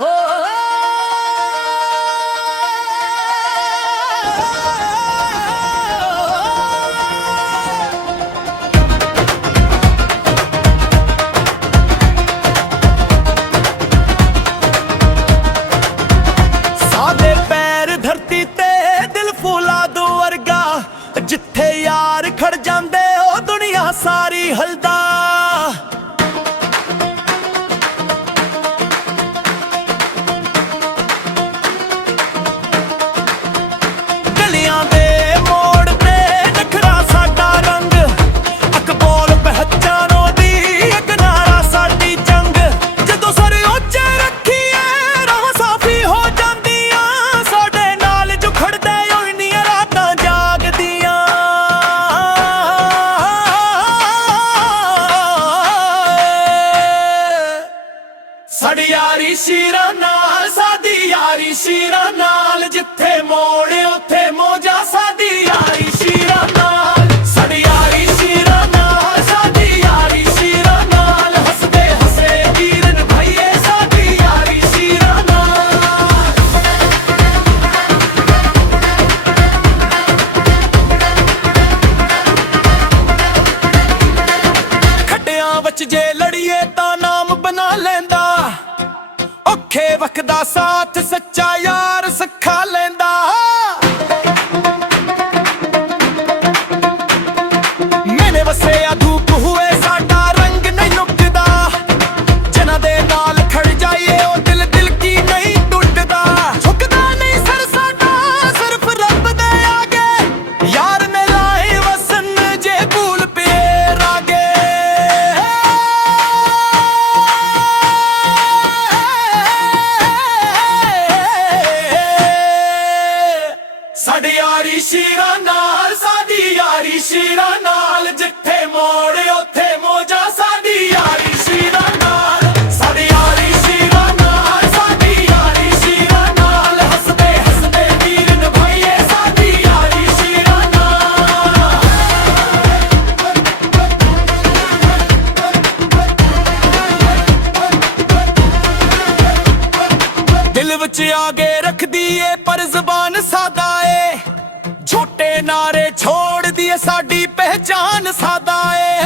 सादे पैर धरती ते दिल फौलाद वर्गा, जिथे यार खड़ जांदे ओ दुनिया सारी हलदा। गलियां दे मोड़ ते नखरा साडा रंग, अकबोल पहचानो दी एक नारा साडी जंग। जदों सर उच्चे रखीए राह साफी हो जांदियां, साडे नाल जो खड़दे ओइनियां रातां जागदियां। साडी यारी शीरां नाल, साडी यारी शीरां नाल, जिथे मोड़ उत्थे मौजा। साडी यारी शीरां नाल, साडी यारी शीरां नाल, साडी यारी शीरां नाल, हसदे हसे वीरन भाईए। साडी यारी शीरां नाल। खड्डियां विच जे लड़िए तां नाम बना लैंदा, औखे वक्त दा साथ सच्चा यार सखा लैंदा। मैंने वसिया धूप हुए साडा रंग नहीं लुकदा, जिन्हां दे नाल खड़ जाइए ओ दिल दिल की नहीं टुटदा। झुकदा नहीं सर साडा सिर्फ रब दे आगे, यार ने लाए वसन जे भूल पे रागे। साडी यारी शीरां नाल, साडी यारी शीरां नाल, जिथे मोड़ उत्थे मौजा। साडी यारी शीरां नाल, साडी यारी शीरां नाल, साडी यारी शीरां नाल, हसदे हसदे वीरन भाईए। साडी यारी शीरां नाल। दिल विच आगे रख दिए पर ज़बान सादा ए, झूठे नारे छोड़ दिए साडी पहचान सादा ए।